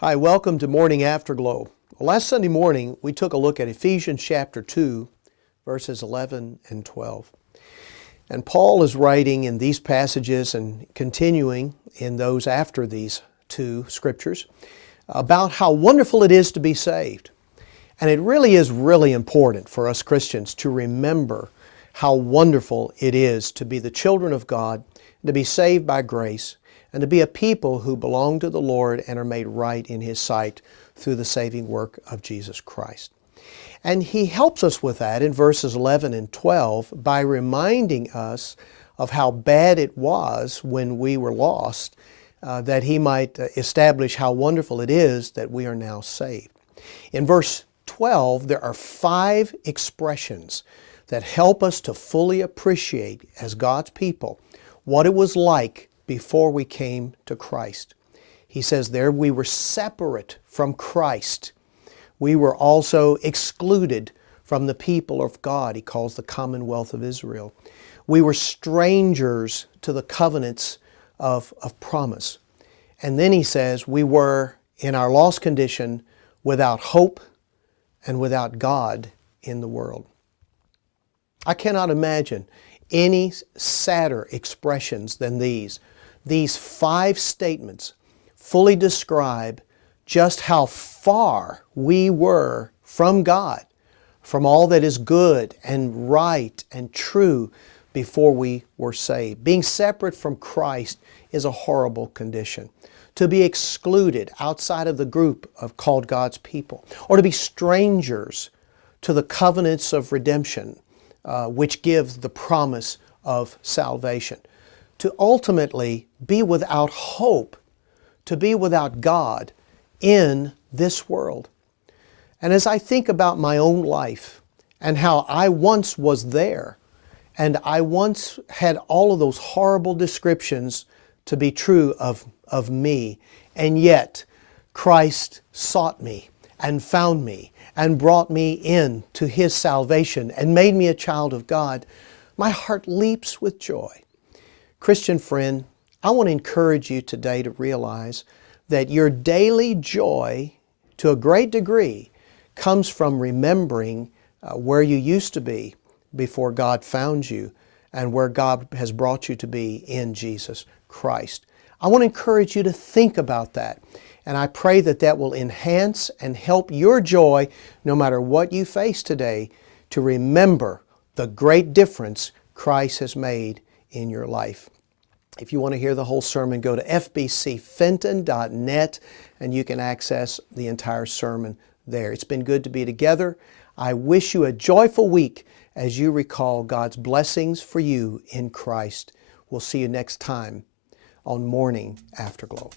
Hi, welcome to Morning Afterglow. Last Sunday morning, we took a look at Ephesians chapter 2, verses 11 and 12. And Paul is writing in these passages and continuing in those after these two scriptures about how wonderful it is to be saved. And it really is important for us Christians to remember how wonderful it is to be the children of God, to be saved by grace, and to be a people who belong to the Lord and are made right in His sight through the saving work of Jesus Christ. And He helps us with that in verses 11 and 12 by reminding us of how bad it was when we were lost, that He might establish how wonderful it is that we are now saved. In verse 12, there are 5 expressions that help us to fully appreciate as God's people what it was like before we came to Christ. He says there we were separate from Christ. We were also excluded from the people of God. He calls the commonwealth of Israel. We were strangers to the covenants of promise. And then he says we were, in our lost condition, without hope and without God in the world. I cannot imagine any sadder expressions than these. These 5 statements fully describe just how far we were from God, from all that is good and right and true before we were saved. Being separate from Christ is a horrible condition. To be excluded outside of the group called God's people, or to be strangers to the covenants of redemption, which give the promise of salvation. To ultimately be without hope, to be without God in this world. And as I think about my own life and how I once was there, and I once had all of those horrible descriptions to be true of me, and yet Christ sought me and found me and brought me in to His salvation and made me a child of God, my heart leaps with joy. Christian friend, I want to encourage you today to realize that your daily joy, to a great degree, comes from remembering where you used to be before God found you and where God has brought you to be in Jesus Christ. I want to encourage you to think about that. And I pray that that will enhance and help your joy, no matter what you face today, to remember the great difference Christ has made in your life. If you want to hear the whole sermon, go to fbcfenton.net and you can access the entire sermon there. It's been good to be together. I wish you a joyful week as you recall God's blessings for you in Christ. We'll see you next time on Morning Afterglow.